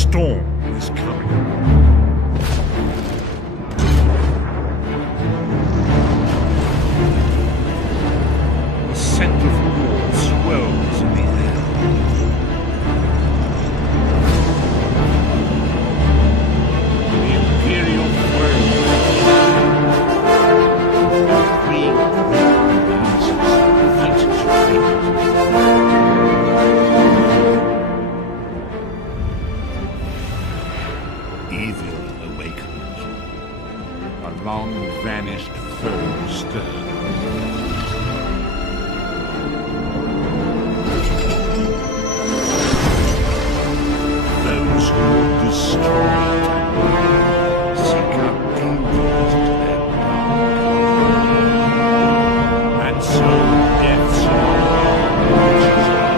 storm is coming. The scent of war swells in the air. The Imperial throne. Queen fights evil awakens. A long-vanished foe stirs. Those who destroy seek out angels to their dark. And so death's marches on.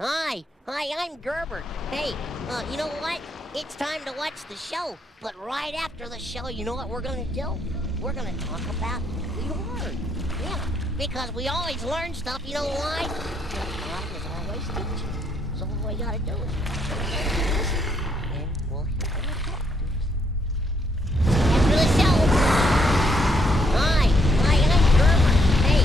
Hi, I'm Gerbert. Hey, you know what? It's time to watch the show. But right after the show, you know what we're gonna do? We're gonna talk about what we learned. Yeah, because we always learn stuff, you know why? Because God is always teaching. So all we gotta do is listen, and we'll hear him talk to us. After the show. Hi, I'm Gerbert. Hey,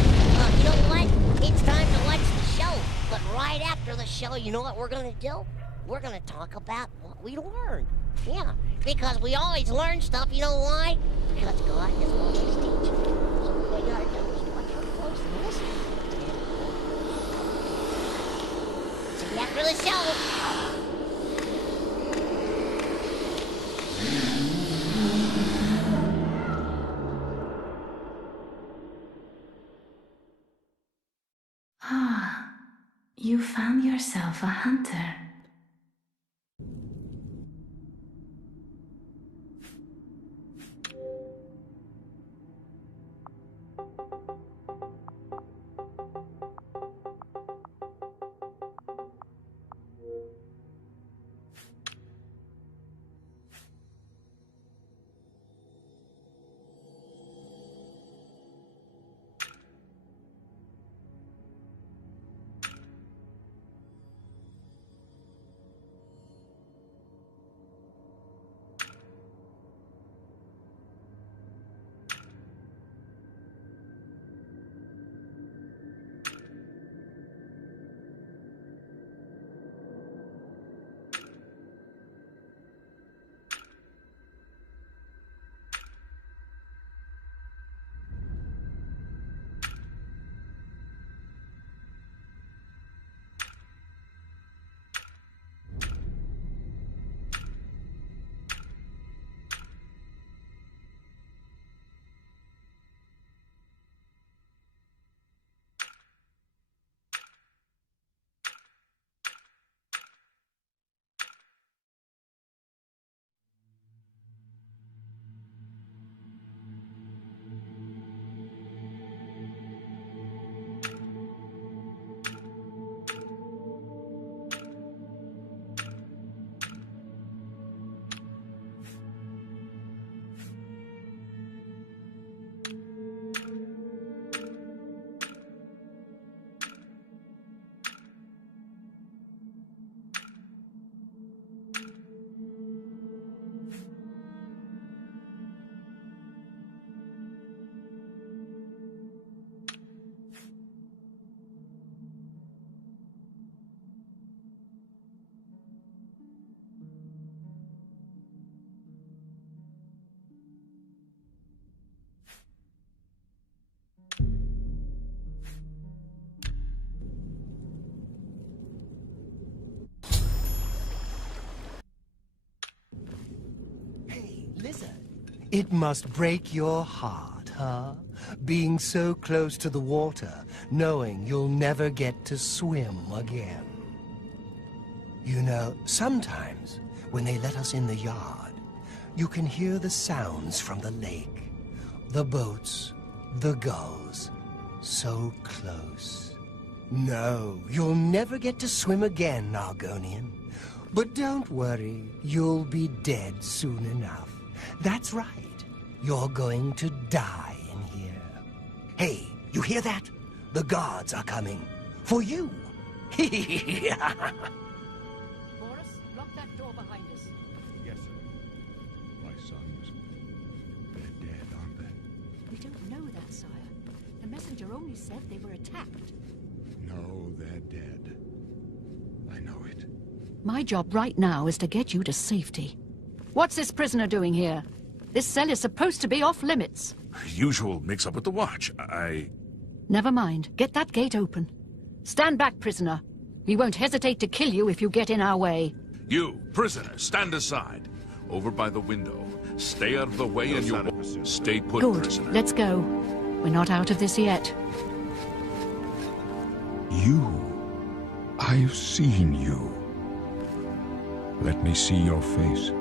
you know what? It's time to watch the show. But right after the show, you know what we're gonna do? We're gonna talk about what we learned. Yeah, because we always learn stuff, you know why? Because God is always teaching. So all we gotta do is watch real close and listen. See you after the show. You found yourself a hunter. It must break your heart, huh? Being so close to the water, knowing you'll never get to swim again. You know, sometimes when they let us in the yard, you can hear the sounds from the lake. The boats, the gulls, so close. No, you'll never get to swim again, Argonian. But don't worry, you'll be dead soon enough. That's right. You're going to die in here. Hey, you hear that? The guards are coming. For you. Boris, lock that door behind us. Yes, sir. My sons, they're dead, aren't they? We don't know that, sire. The messenger only said they were attacked. No, they're dead. I know it. My job right now is to get you to safety. What's this prisoner doing here? This cell is supposed to be off limits. Usual mix-up with the watch. Never mind. Get that gate open. Stand back, prisoner. We won't hesitate to kill you if you get in our way. You, prisoner, stand aside. Over by the window. Stay out of the way and you stay put, Good. prisoner. Let's go. We're not out of this yet. You. I've seen you. Let me see your face.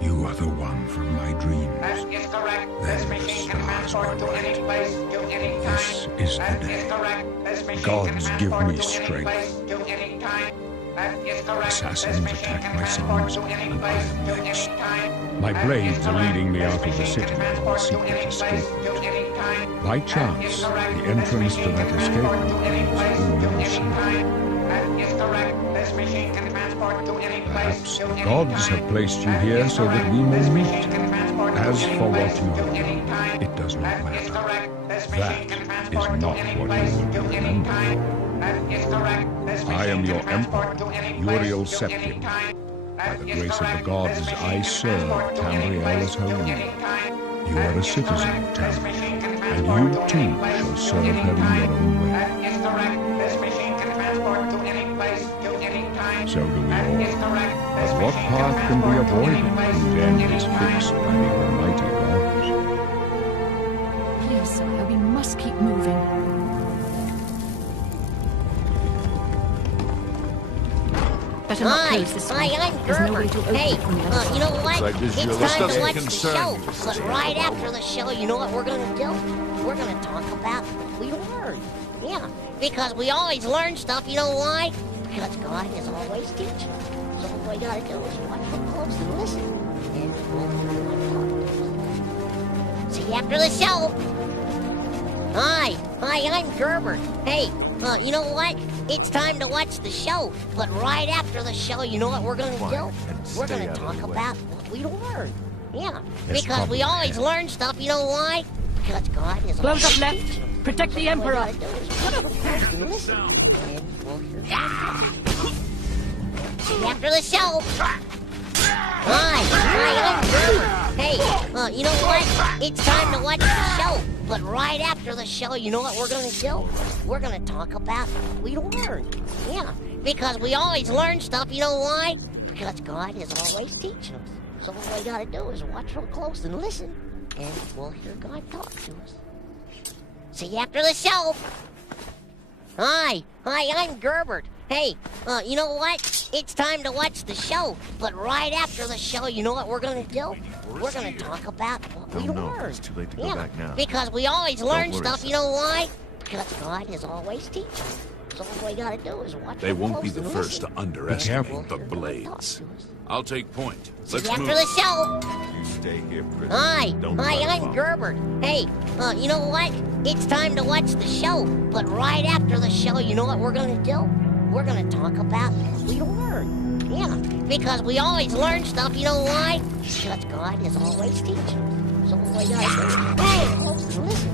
You are the one from my dreams. That is correct. Then This the machine can stars transport were to any bright. place, to any time. This is the That day. is correct. This machine Gods can give transport me to any strength. place, to any time. That is correct. This Assassins machine attack can my transport sons, to any and I place, am to next. any time. My That blades is are correct. leading me This out of the machine city can on a transport to secret any escape place, to route. any time. By That chance, is correct. the This entrance to machine that can escape transport to any route place, is who to you any see. time. That is correct. This machine can transport to any place, Perhaps to the any gods time. have placed you That here is so that correct. we may This meet. machine can transport to As any for what place, you to have any done, time. it does not That is matter. correct. This That machine can is transport to not any what place, you to will any remember. time. That is correct. This I machine am can your transport emperor, to any Uriel place, to any Septim. time. By That the is grace of the correct. gods, This machine I can serve transport to any Tamriel place, as her to ruler. any time. You That are a is citizen of correct. This Tamriel, machine can and transport you to too any place, shall to serve any her in time. your own way. That is correct. This machine can transport to any place, to any time. So do we That all. is correct. But This what machine path can be transport to avoided any place, whose to end any is time. fixed by the almighty gods? Please, sire, we must keep moving. Better not Hi, close this hi, one. I'm There's no way Gerbert. to open Hey, it from the other side. you know what? Like this, It's this time to doesn't watch the concern show. you, Mrs. But Taylor. right after the show, you know what we're gonna do? We're gonna talk about what we learned. Yeah, because we always learn stuff. You know why? Because God is always teaching. So all we gotta do is watch real close and listen. And we'll hear what God does. See you after the show. Hi, I'm Gerbert. Hey, you know what? It's time to watch the show. But right after the show, you know what we're gonna do? We're gonna talk about what we learned. Yeah, It's because we probably always hell. learn stuff. You know why? Because God is Close always up left. teaching. Protect the All we Emperor. gotta do is watch real close and listen. And we'll hear God talk. See you after the show. Hi, I'm Gerbert. Hey, you know what? It's time to watch the show. But right after the show, you know what we're gonna do? We're gonna talk about what we learned. Yeah, because we always learn stuff. You know why? Because God is always teaching us. So all we gotta do is watch real close and listen, and we'll hear God talk to us. See you after the show. Hi, I'm Gerbert. Hey, you know what? It's time to watch the show. But right after the show, you know what we're gonna do? We're gonna talk about what we learned. It's too late to go Yeah, back now. because we always learn worry, stuff. son. You know why? Because God is always teaching. So all we gotta do is watch. They real won't be close the and first to listen, underestimate and we'll the hear God talk blades. to us. I'll take point. See Let's you after move. the show. You stay here, prisoner. Hi, Don't try to I'm follow. Gerbert. Hey, you know what? It's time to watch the show. But right after the show, you know what we're gonna do? We're gonna talk about what we learned. Yeah, because we always learn stuff. You know why? Because God is always teaching. So all we gotta do is stay close and listen,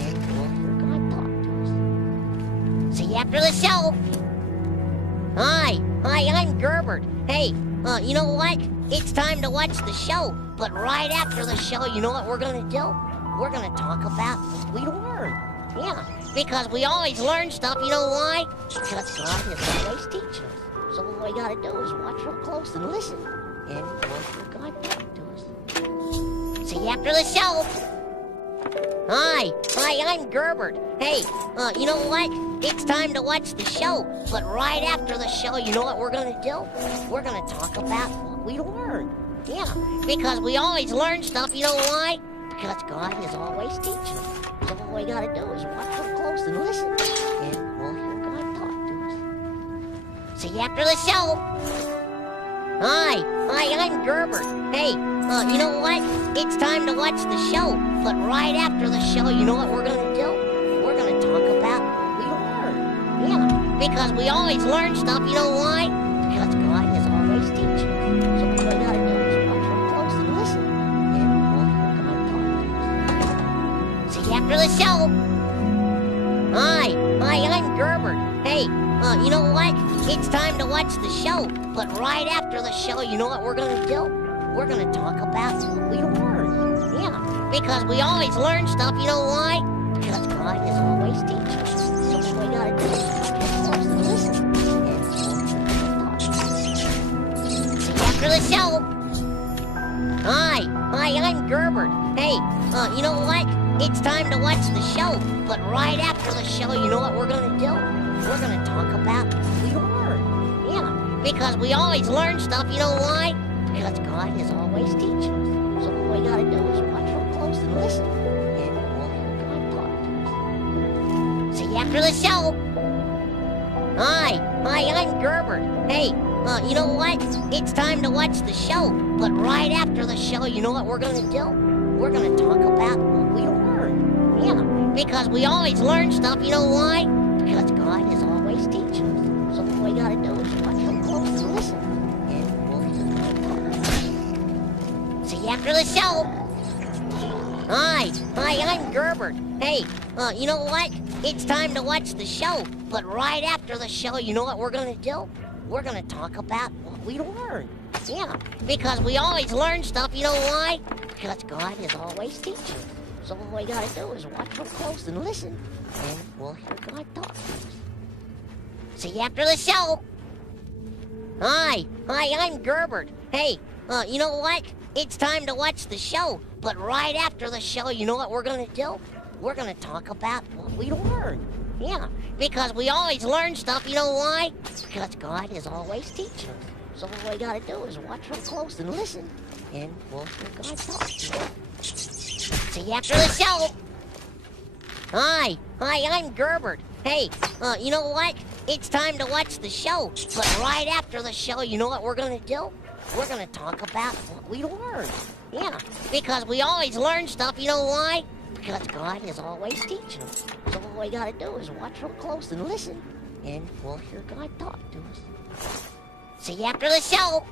and we'll hear God talk to us. See you after the show. Hi, I'm Gerbert. Hey, you know what? It's time to watch the show. But right after the show, you know what we're gonna do? We're gonna talk about what we learned. Yeah, because we always learn stuff. You know why? Because God is always teaching us. So all we gotta do is watch real close and listen, and we'll hear God talk to us. See you See you after the show. Hi, I'm Gerbert. Hey, you know what? It's time to watch the show. But right after the show, you know what we're gonna do? We're gonna talk about what we learned. Yeah, because we always learn stuff, you know why? Because God is always teaching us. So all we gotta do is watch real close and listen, and we'll hear God talk to us. See you after the show. Hi, I'm Gerbert. Hey, you know what? It's time to watch the show. But right after the show, you know what we're gonna do? We're gonna talk about what we learned. Yeah, because we always learn stuff, you know why? Because God is always teaching us. So all we gotta do is watch real close and listen, and we'll hear God talk to us. See you after the show. Hi, I'm Gerbert. Hey, you know what? It's time to watch the show. But right after the show, you know what we're gonna do? We're gonna talk about what we learned. Yeah, because we always learn stuff, you know why? Because God is always teaching us. So all we gotta do is watch close and listen, and we'll talk. See you after the show. Hi, I'm Gerbert. Hey, you know what? It's time to watch the show. But right after the show, you know what we're gonna do? We're gonna talk about what we learned. Yeah, because we always learn stuff, you know why? Because God is always teaching us. So all we gotta do is watch real close and listen, and we'll hear God talk to us. See you after the show. Hi, I'm Gerbert. Hey, you know what? It's time to watch the show. But right after the show, you know what we're gonna do? We're gonna talk about what we learned. Yeah, because we always learn stuff, you know why? Because God is always teaching us. So all we gotta do is watch real close and listen, and we'll hear God talk to us. See you after the show. Hi, I'm Gerbert. Hey, you know what? It's time to watch the show. But right after the show, you know what we're gonna do? We're gonna talk about what we learned. Yeah, because we always learn stuff, you know why? Because God is always teaching us. So all we gotta do is watch real close and listen, and we'll hear God talk to us. See you after the show. Hi, I'm Gerbert. Hey, you know what? It's time to watch the show. But right after the show, you know what we're gonna do? We're gonna talk about what we learned. Yeah, because we always learn stuff, you know why? Because God is always teaching us. So all we gotta do is watch real close and listen, and we'll hear God talk to us. See you after the show. Hi, I'm Gerbert. Hey, you know what? It's time to watch the show. But right after the show, you know what we're gonna do? We're gonna talk about what we learned. Yeah, because we always learn stuff, you know why? Because God is always teaching us. So all we gotta do is watch real close and listen, and we'll hear God talk to us. See you after the show.